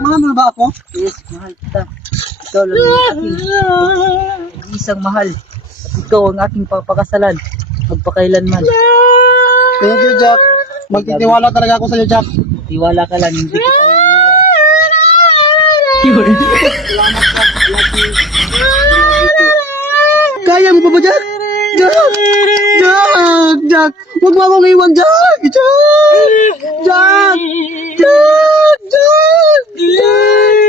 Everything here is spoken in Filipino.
Mahal mo ba ako? Yes, mahal kita. Ikaw lang ang aking isang mahal. At ikaw ang aking papakasalan. Magpakailanman. Thank you, Jack. Magtitiwala talaga ako sa iyo, Jack. Tiwala ka lang, hindi kita Kaya mo pa ba, Jack? Jack! Jack! Jack! Huwag mo akong iwan, Jack! Jack! Jack! Jack! Jack! Jack!